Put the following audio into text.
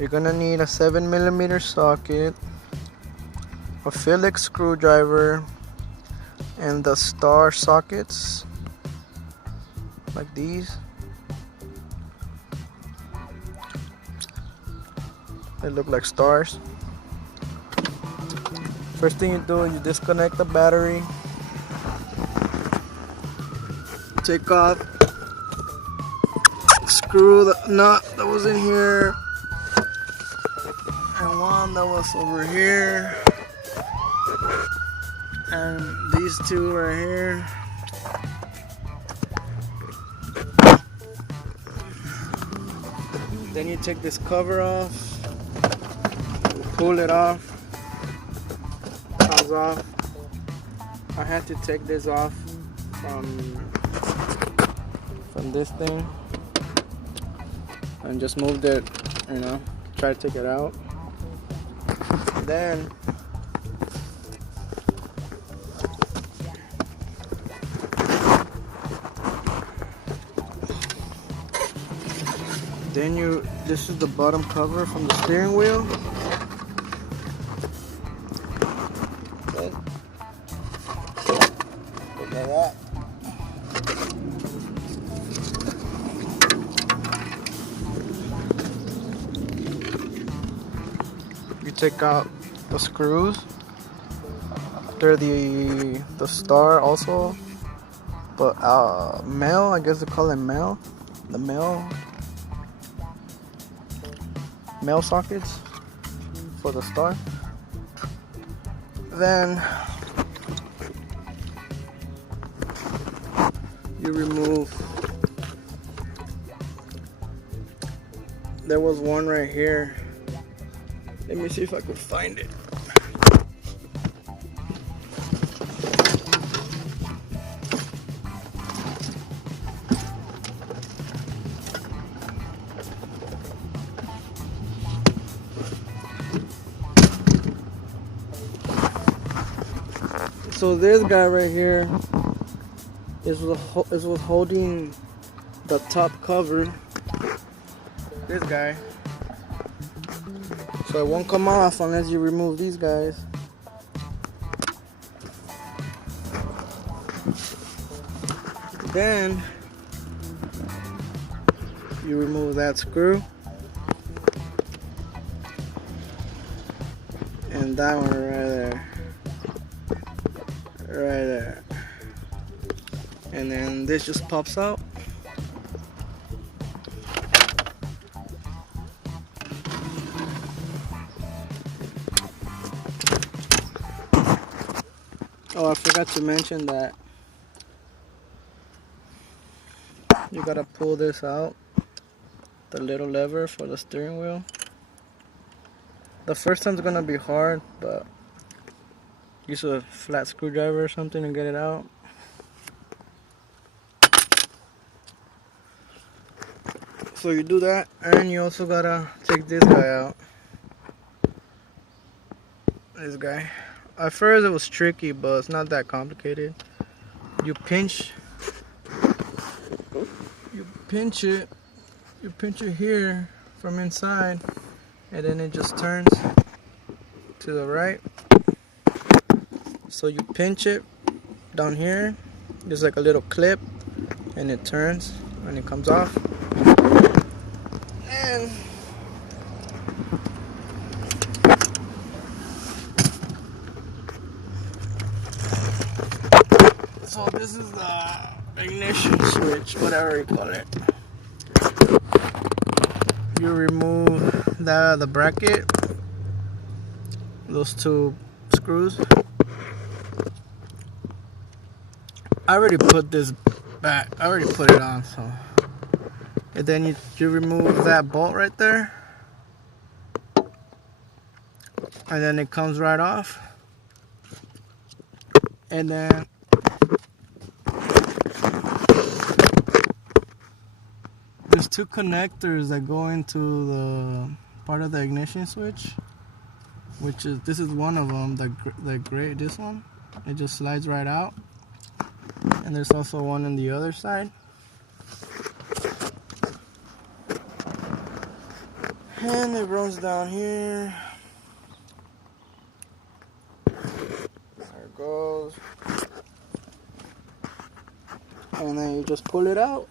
You're gonna need a 7mm socket, a Phillips screwdriver, and the star sockets like these. They look like stars. First thing you do, you disconnect the battery, take off, screw the nut that was in here and one that was over here, and these two right here. Then you take this cover off, pull it off, comes off. I had to take this off from this thing and just moved it, try to take it out. Then this is the bottom cover from the steering wheel. Look at that. You take out the screws. They're the star also, but male, I guess they call it male. The male sockets for the star. Then you remove, there was one right here. Let me see if I could find it. So this guy right here is what's holding the top cover. This guy. So it won't come off unless you remove these guys. Then you remove that screw and that one right there. Right there. And then this just pops out. Oh, I forgot to mention that you gotta pull this out, the little lever for the steering wheel. The first time's gonna be hard, but use a flat screwdriver or something to get it out. So you do that, and you also gotta take this guy out. This guy. At first it was tricky, but it's not that complicated. You pinch it here from inside, and then it just turns to the right. So you pinch it down here, there's like a little clip, and it turns and it comes off. And so this is the ignition switch, whatever you call it. You remove the bracket, those two screws. I already put this back. I already put it on, so. And then you remove that bolt right there, and then it comes right off. And then there's two connectors that go into the part of the ignition switch, which is, this is one of them, the gray, this one. It just slides right out. And there's also one on the other side. And it runs down here. There it goes. And then you just pull it out.